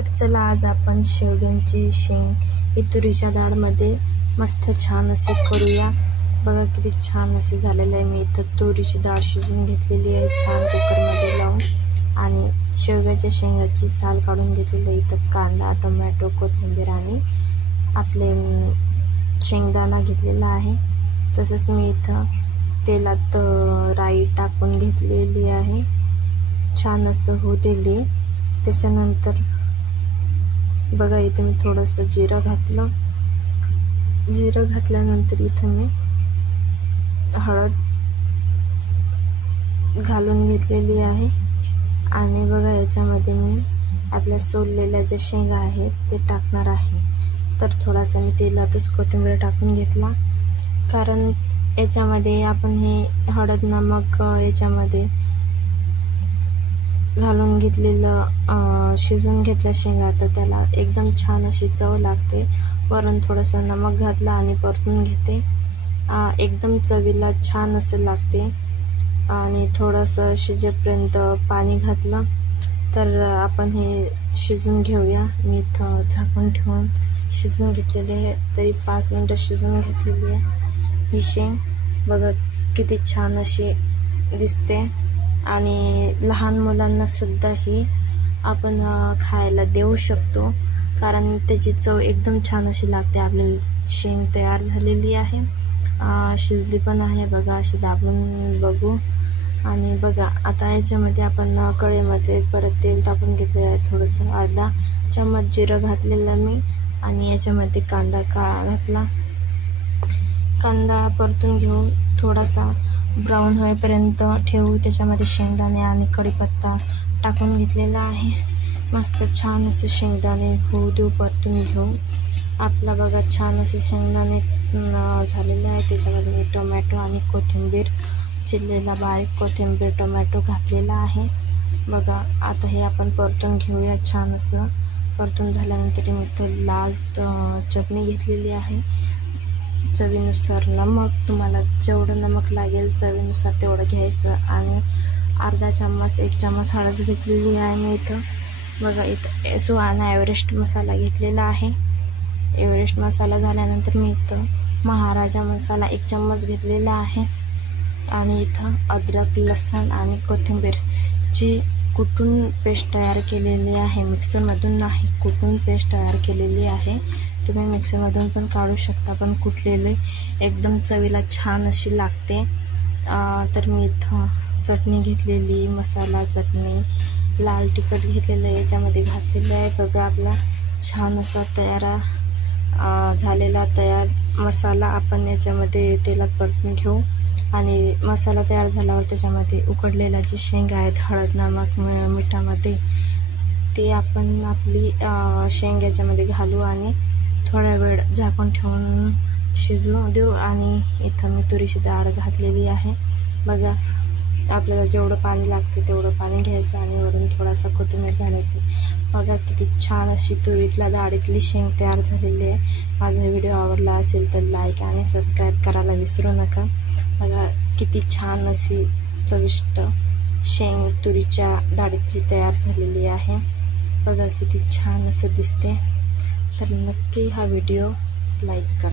तर चला आज आपण शेवग्यांची शेंग ही तुरीच्या डाळमध्ये मस्त छान अशी करूया। बघा किती छान असे झालेले आहे। मी इथं तुरीची डाळ शिजवून घेतलेली आहे छान कुकरमध्ये लावून, आणि शेवग्याच्या शेंगाची साल काढून घेतलेली आहे। इथं कांदा, टोमॅटो, कोथिंबीर आणि आपले शेंगदाणा घेतलेला आहे। तसंच मी इथं तेलात राई टाकून घेतलेली आहे, छान असं होऊ दिली। त्याच्यानंतर बघा इथे मी थोडंसं जिरं घातलं। जिरं घातल्यानंतर इथं मी हळद घालून घेतलेली आहे, आणि बघा याच्यामध्ये मी आपल्या सोललेल्या ज्या शेंगा आहेत ते टाकणार आहे। तर थोडासा मी तेलातच कोथिंबीर टाकून घेतला, कारण याच्यामध्ये आपण हे हळद नमक याच्यामध्ये घालून घेतलेलं शिजून घेतल्या शेंगा, तर त्याला एकदम छान अशी चव लागते। वरून थोडंसं नमक घातलं आणि परतून घेते, एकदम चवीला छान असं लागते। आणि थोडंसं शिजेपर्यंत पाणी घातलं, तर आपण हे शिजून घेऊया। मी इथं झाकून ठेवून शिजून घेतलेली आहे, तरी 5 मिनिटं शिजवून घेतलेली आहे ही शेंग। बघा किती छान अशी दिसते, आणि लहान मुलांना सुद्धा ही आपण खायला देऊ शकतो, कारण त्याची चव एकदम छान अशी लागते। आपली शेंग तयार झालेली आहे, शिजली पण आहे बघा, अशी दाबून बघू। आणि बघा आता याच्यामध्ये आपण कढईमध्ये परत तेल टाकून घेतलेलं आहे, थोडंसं अर्धा चम्मच जिरं घातलेलं मी, आणि याच्यामध्ये कांदा घातला। कांदा परतून घेऊन थोडासा ब्राऊन होईपर्यंत ठेवू। त्याच्यामध्ये शेंगदाणे आणि कढीपत्ता टाकून घेतलेला आहे, मस्त छान असे शेंगदाणे होऊ देऊ, परतून घेऊ। आपला बघा छान असे शेंगदाणे झालेले आहे। त्याच्यामध्ये मी टोमॅटो आणि कोथिंबीर चिरलेला बारीक कोथिंबीर टोमॅटो घातलेला आहे। बघा आता हे आपण परतून घेऊया छान असं। परतून झाल्यानंतर मी इथं लाल चटणी घेतलेली आहे, चवीनुसार नमक, तुम्हाला जेवढं नमक लागेल चवीनुसार तेवढं घ्यायचं, आणि अर्धा चम्मच 1 चम्मच हळद घेतलेली आहे मी इथं। बघा इथं सुहाना एव्हरेस्ट मसाला घेतलेला आहे। एव्हरेस्ट मसाला झाल्यानंतर मी इथं महाराजा मसाला 1 चम्मच घेतलेला आहे, आणि इथं अद्रक, लसूण आणि कोथिंबीरची कुटून पेस्ट तयार केलेली आहे, मिक्सरमधून नाही, कुटून पेस्ट तयार केलेली आहे। तुम्ही मिक्सरमधून पण काढू शकता, पण कुटलेले एकदम चवीला छान अशी लागते। तर मी इथं चटणी घेतलेली, मसाला चटणी, लाल तिखट घेतलेलं याच्यामध्ये घातलेलं आहे। बघा आपला छान असा झालेला तयार मसाला आपण याच्यामध्ये तेलात परतून घेऊ, आणि मसाला तयार झाल्यावर त्याच्यामध्ये उकडलेल्या जे शेंगा आहेत हळद नमक मिठामध्ये, ते आपण आपली शेंग याच्यामध्ये घालू आणि थोडा वेळ झाकून ठेवून शिजू देऊ। आणि इथं मी तुरीची डाळ घातलेली आहे। बघा आपल्याला जेवढं पाणी लागते तेवढं पाणी घ्यायचं, आणि वरून थोडासा कोथिंबीर घालायची। बघा किती छान अशी तुरीतल्या डाळीतली शेंग तयार झालेली आहे। माझा व्हिडिओ आवडला असेल तर लाईक आणि सबस्क्राईब करायला विसरू नका। बघा किती छान अशी चविष्ट शेंग तुरीच्या डाळीतली तयार झालेली आहे। बघा किती छान असं दिसते। तर नक्की हा व्हिडिओ लाईक करा।